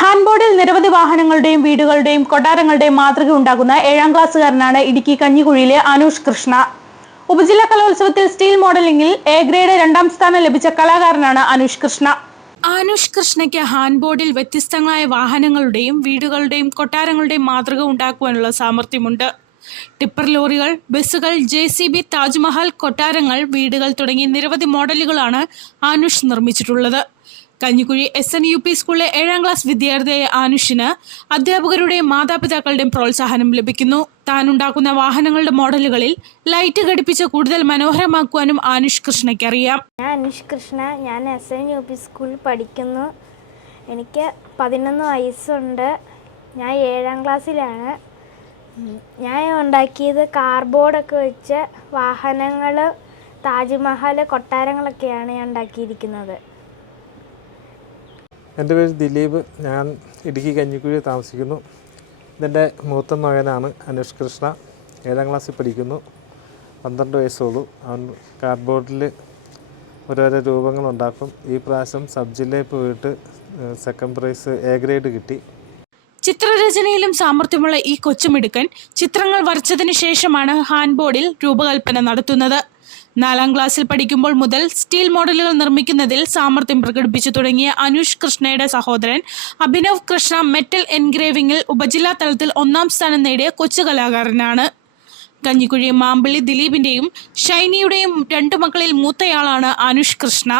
ഹാൻഡ്ബോർഡിൽ നിരവധി വാഹനങ്ങളുടെയും വീടുകളുടെയും കൊട്ടാരങ്ങളുടെയും മാതൃക ഉണ്ടാകുന്ന ഏഴാം ക്ലാസ്സുകാരനാണ് ഇടുക്കി കഞ്ഞിക്കുഴിയിലെ അനൂഷ് കൃഷ്ണ. ഉപജില്ലാ കലോത്സവത്തിൽ സ്റ്റീൽ മോഡലിംഗിൽ എ ഗ്രേഡ് രണ്ടാം സ്ഥാനം ലഭിച്ച കലാകാരനാണ് അനൂഷ് കൃഷ്ണ. ആനുഷ് കൃഷ്ണയ്ക്ക് ഹാൻഡ്ബോർഡിൽ വ്യത്യസ്തങ്ങളായ വാഹനങ്ങളുടെയും വീടുകളുടെയും കൊട്ടാരങ്ങളുടെയും മാതൃക ഉണ്ടാക്കുവാനുള്ള സാമർഥ്യമുണ്ട്. ടിപ്പർ ലോറികൾ ബസ്സുകൾ ജെ സി ബി താജ്മഹൽ കൊട്ടാരങ്ങൾ വീടുകൾ തുടങ്ങി നിരവധി മോഡലുകളാണ് Anush നിർമ്മിച്ചിട്ടുള്ളത്. Kanjikuzhi S N U P സ്കൂളിലെ ഏഴാം ക്ലാസ് വിദ്യാർത്ഥിയായ ആനുഷിന് അധ്യാപകരുടെയും മാതാപിതാക്കളുടെയും പ്രോത്സാഹനം ലഭിക്കുന്നു. താനുണ്ടാക്കുന്ന വാഹനങ്ങളുടെ മോഡലുകളിൽ ലൈറ്റ് ഘടിപ്പിച്ച് കൂടുതൽ മനോഹരമാക്കുവാനും ആനുഷ് കൃഷ്ണയ്ക്ക് അറിയാം ഞാൻ അനുഷ് കൃഷ്ണ. ഞാൻ എസ് എൻ യു പി സ്കൂളിൽ പഠിക്കുന്നു. എനിക്ക് പതിനൊന്ന് വയസ്സുണ്ട്. ഞാൻ ഏഴാം ക്ലാസ്സിലാണ്. ഞാൻ ഉണ്ടാക്കിയത് കാർബോർഡൊക്കെ വെച്ച് വാഹനങ്ങൾ താജ്മഹൽ കൊട്ടാരങ്ങളൊക്കെയാണ് ഞാൻ ഉണ്ടാക്കിയിരിക്കുന്നത്. എന്റെ പേര് ദിലീപ്. ഞാൻ ഇടുക്കി കഞ്ഞിക്കുഴി താമസിക്കുന്നു. ഇതെന്റെ മൂത്ത മകനാണ് അനുഷ് കൃഷ്ണ. ഏഴാം ക്ലാസ്സിൽ പഠിക്കുന്നു. പന്ത്രണ്ട് വയസ്സുള്ളൂ അവൻ കാർഡ്ബോർഡിൽ ഓരോരോ രൂപങ്ങളുണ്ടാക്കും. ഈ പ്രാവശ്യം സബ് ജില്ലയിൽ പോയിട്ട് സെക്കൻഡ് പ്രൈസ് എ ഗ്രേഡ് കിട്ടി. ചിത്രരചനയിലും സാമർഥ്യമുള്ള ഈ കൊച്ചുമിടുക്കൻ ചിത്രങ്ങൾ വരച്ചതിനു ശേഷമാണ് ഹാൻഡ്ബോർഡിൽ രൂപകൽപ്പന നടത്തുന്നത്. നാലാം ക്ലാസ്സിൽ പഠിക്കുമ്പോൾ മുതൽ സ്റ്റീൽ മോഡലുകൾ നിർമ്മിക്കുന്നതിൽ സാമർഥ്യം പ്രകടിപ്പിച്ചു തുടങ്ങിയ അനുഷ് കൃഷ്ണയുടെ സഹോദരൻ അഭിനവ് കൃഷ്ണ മെറ്റൽ എൻഗ്രേവിംഗിൽ ഉപജില്ലാ തലത്തിൽ ഒന്നാം സ്ഥാനം നേടിയ കൊച്ചു കലാകാരനാണ്. കഞ്ഞിക്കുഴി മാമ്പള്ളി ദിലീപിന്റെയും ഷൈനിയുടെയും രണ്ടു മക്കളിൽ മൂത്തയാളാണ് അനുഷ് കൃഷ്ണ.